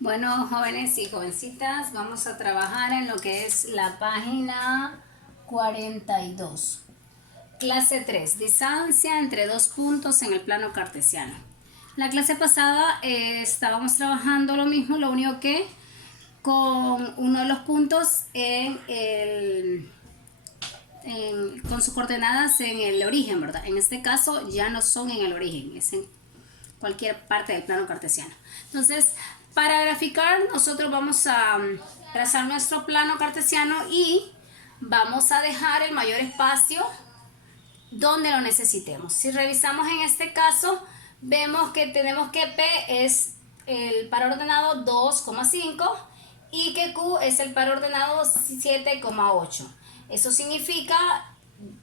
Bueno, jóvenes y jovencitas, vamos a trabajar en lo que es la página 42. Clase 3, distancia entre dos puntos en el plano cartesiano. La clase pasada estábamos trabajando lo mismo, lo único que con uno de los puntos con sus coordenadas en el origen, ¿verdad? En este caso ya no son en el origen, es en cualquier parte del plano cartesiano. Entonces, para graficar, nosotros vamos a trazar nuestro plano cartesiano y vamos a dejar el mayor espacio donde lo necesitemos. Si revisamos en este caso, vemos que tenemos que P es el par ordenado 2,5 y que Q es el par ordenado 7,8. Eso significa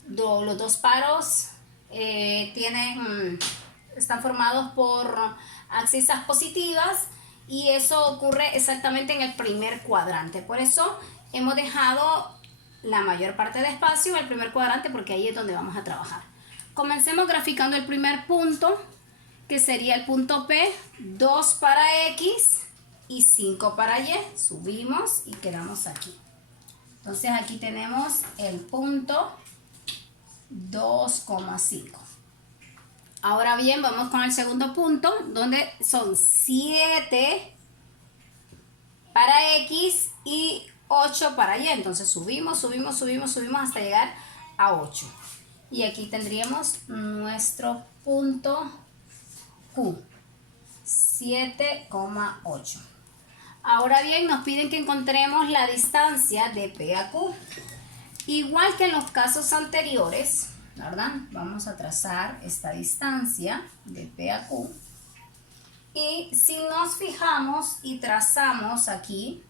los dos paros están formados por abscisas positivas y eso ocurre exactamente en el primer cuadrante. Por eso hemos dejado la mayor parte de espacio en el primer cuadrante porque ahí es donde vamos a trabajar. Comencemos graficando el primer punto, que sería el punto P, 2 para X y 5 para Y. Subimos y quedamos aquí. Entonces aquí tenemos el punto 2,5. Ahora bien, vamos con el segundo punto, donde son 7 para X y 8 para Y. Entonces subimos hasta llegar a 8. Y aquí tendríamos nuestro punto Q, 7,8. Ahora bien, nos piden que encontremos la distancia de P a Q. Igual que en los casos anteriores, ¿verdad? Vamos a trazar esta distancia de P a Q. Y si nos fijamos y trazamos aquí,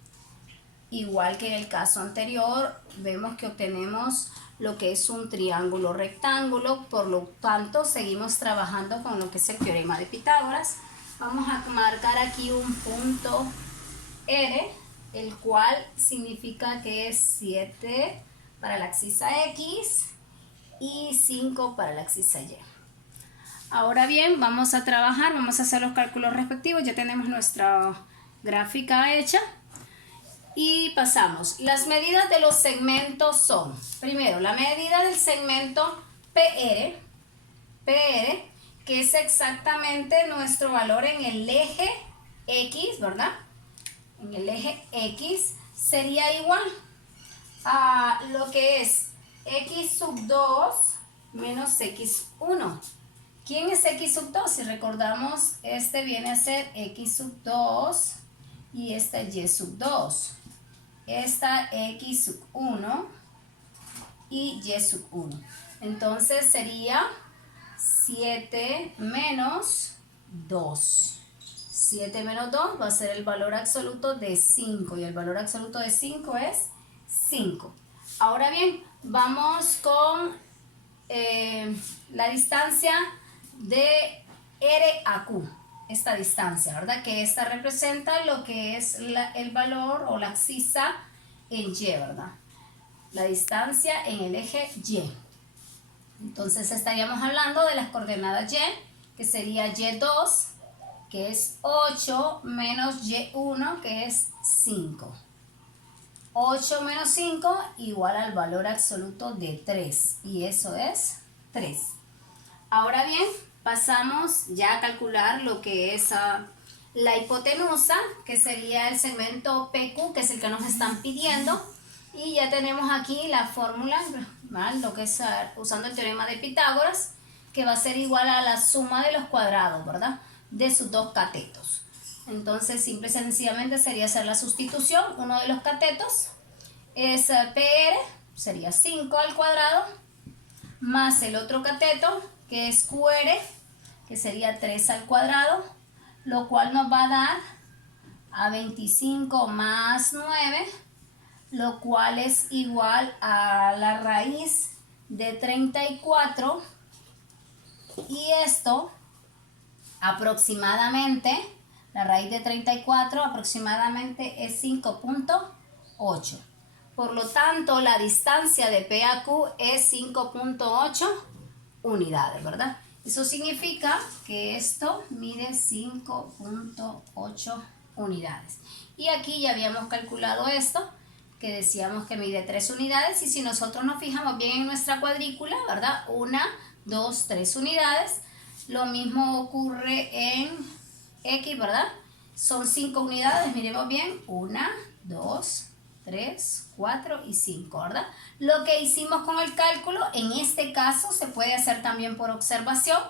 igual que en el caso anterior, vemos que obtenemos lo que es un triángulo rectángulo. Por lo tanto, seguimos trabajando con lo que es el teorema de Pitágoras. Vamos a marcar aquí un punto R, el cual significa que es 7 para la abscisa X y 5 para la abscisa Y. Ahora bien, vamos a trabajar, vamos a hacer los cálculos respectivos. Ya tenemos nuestra gráfica hecha y pasamos. Las medidas de los segmentos son, primero, la medida del segmento PR, que es exactamente nuestro valor en el eje X, ¿verdad? En el eje X sería igual a lo que es X sub 2 menos X1. ¿Quién es X sub 2? Si recordamos, este viene a ser X sub 2 y esta es Y sub 2. Esta X sub 1 y Y sub 1. Entonces sería 7 menos 2. 7 menos 2 va a ser el valor absoluto de 5 y el valor absoluto de 5 es 5. Ahora bien, vamos con la distancia de R a Q, esta distancia, ¿verdad? Que esta representa lo que es el valor o la abscisa en Y, ¿verdad? La distancia en el eje Y. Entonces estaríamos hablando de las coordenadas Y, que sería Y2, que es 8, menos Y1, que es 5. 8 menos 5 igual al valor absoluto de 3, y eso es 3. Ahora bien, pasamos ya a calcular lo que es la hipotenusa, que sería el segmento PQ, que es el que nos están pidiendo. Y ya tenemos aquí la fórmula, ¿vale? Lo que es usando el teorema de Pitágoras, que va a ser igual a la suma de los cuadrados, ¿verdad? De sus dos catetos. Entonces, simple y sencillamente sería hacer la sustitución. Uno de los catetos es PR, sería 5 al cuadrado, más el otro cateto, que es QR, que sería 3 al cuadrado, lo cual nos va a dar a 25 más 9, lo cual es igual a la raíz de 34, y esto aproximadamente, la raíz de 34 aproximadamente es 5,8. Por lo tanto, la distancia de P a Q es 5,8 unidades, ¿verdad? Eso significa que esto mide 5,8 unidades. Y aquí ya habíamos calculado esto, que decíamos que mide 3 unidades, y si nosotros nos fijamos bien en nuestra cuadrícula, ¿verdad? 1, 2, 3 unidades. Lo mismo ocurre en X, ¿verdad? Son 5 unidades, miremos bien, 1, 2, 3, 4 y 5, ¿verdad? Lo que hicimos con el cálculo, en este caso se puede hacer también por observación.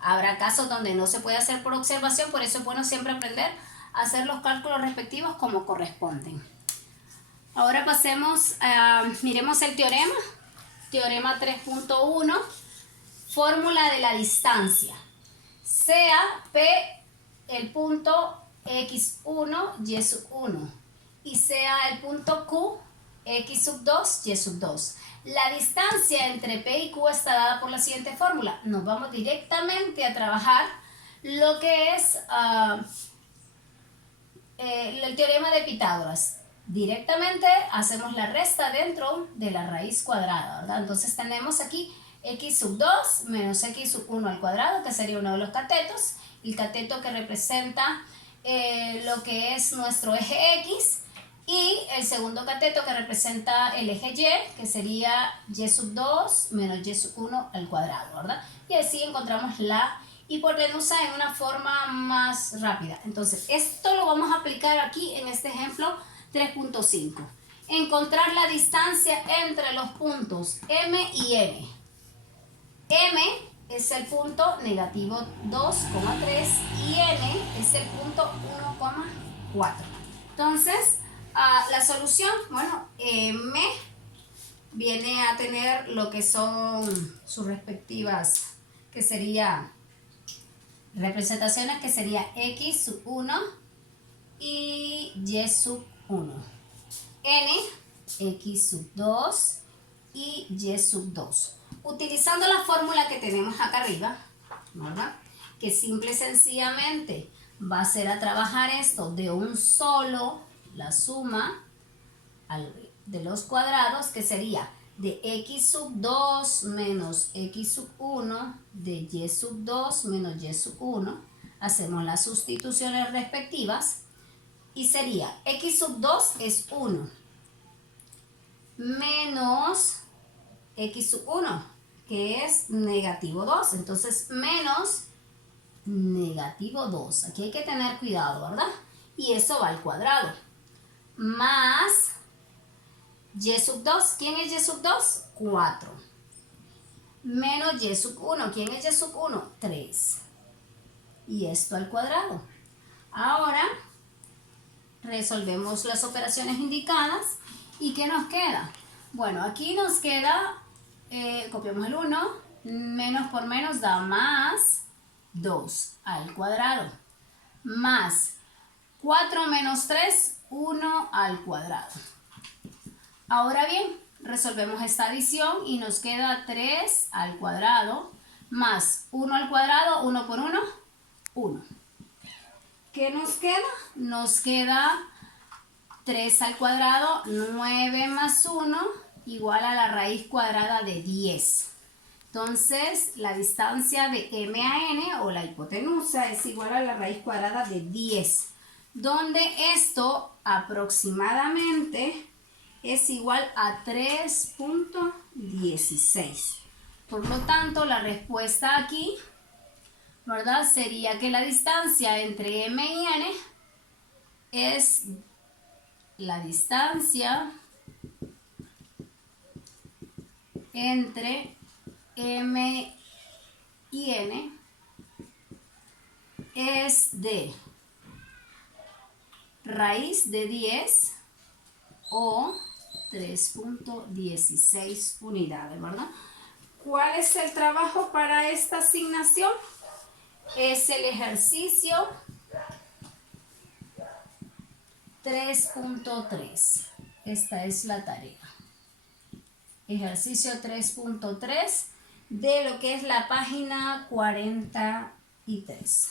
Habrá casos donde no se puede hacer por observación, por eso es bueno siempre aprender a hacer los cálculos respectivos como corresponden. Ahora pasemos a, miremos el teorema. Teorema 3.1, fórmula de la distancia. Sea P el punto X1, Y sub 1, y sea el punto Q, X sub 2, Y sub 2. La distancia entre P y Q está dada por la siguiente fórmula. Nos vamos directamente a trabajar lo que es el teorema de Pitágoras. Directamente hacemos la resta dentro de la raíz cuadrada, ¿verdad? Entonces tenemos aquí X sub 2 menos X sub 1 al cuadrado, que sería uno de los catetos. El cateto que representa lo que es nuestro eje X, y el segundo cateto que representa el eje Y, que sería Y sub 2 menos Y sub 1 al cuadrado, ¿verdad? Y así encontramos la hipotenusa en una forma más rápida. Entonces, esto lo vamos a aplicar aquí en este ejemplo 3.5. Encontrar la distancia entre los puntos M y N. M es el punto negativo 2,3 y N es el punto 1,4. Entonces, la solución, bueno, M viene a tener lo que son sus respectivas, que sería representaciones, que sería X sub 1 y Y sub 1. N, X sub 2 y Y sub 2. Utilizando la fórmula que tenemos acá arriba, ¿verdad? Que simple y sencillamente va a ser a trabajar esto de un solo, la suma de los cuadrados, que sería de X sub 2 menos X sub 1, de Y sub 2 menos Y sub 1. Hacemos las sustituciones respectivas y sería X sub 2 es 1 menos X sub 1, que es negativo 2. Entonces, menos negativo 2. Aquí hay que tener cuidado, ¿verdad? Y eso va al cuadrado. Más Y sub 2. ¿Quién es Y sub 2? 4. Menos Y sub 1. ¿Quién es Y sub 1? 3. Y esto al cuadrado. Ahora, resolvemos las operaciones indicadas. ¿Y qué nos queda? Bueno, aquí nos queda, copiamos el 1, menos por menos da más 2 al cuadrado, más 4 menos 3, 1 al cuadrado. Ahora bien, resolvemos esta adición y nos queda 3 al cuadrado, más 1 al cuadrado, 1 por 1, 1. ¿Qué nos queda? Nos queda 3 al cuadrado, 9 más 1, igual a la raíz cuadrada de 10. Entonces, la distancia de M a N, o la hipotenusa, es igual a la raíz cuadrada de 10, donde esto aproximadamente es igual a 3.16. Por lo tanto, la respuesta aquí, ¿verdad?, sería que la distancia entre M y N es la distancia entre M y N es de raíz de 10 o 3.16 unidades, ¿verdad? ¿Cuál es el trabajo para esta asignación? Es el ejercicio 3.3. Esta es la tarea. Ejercicio 3.3 de lo que es la página 43.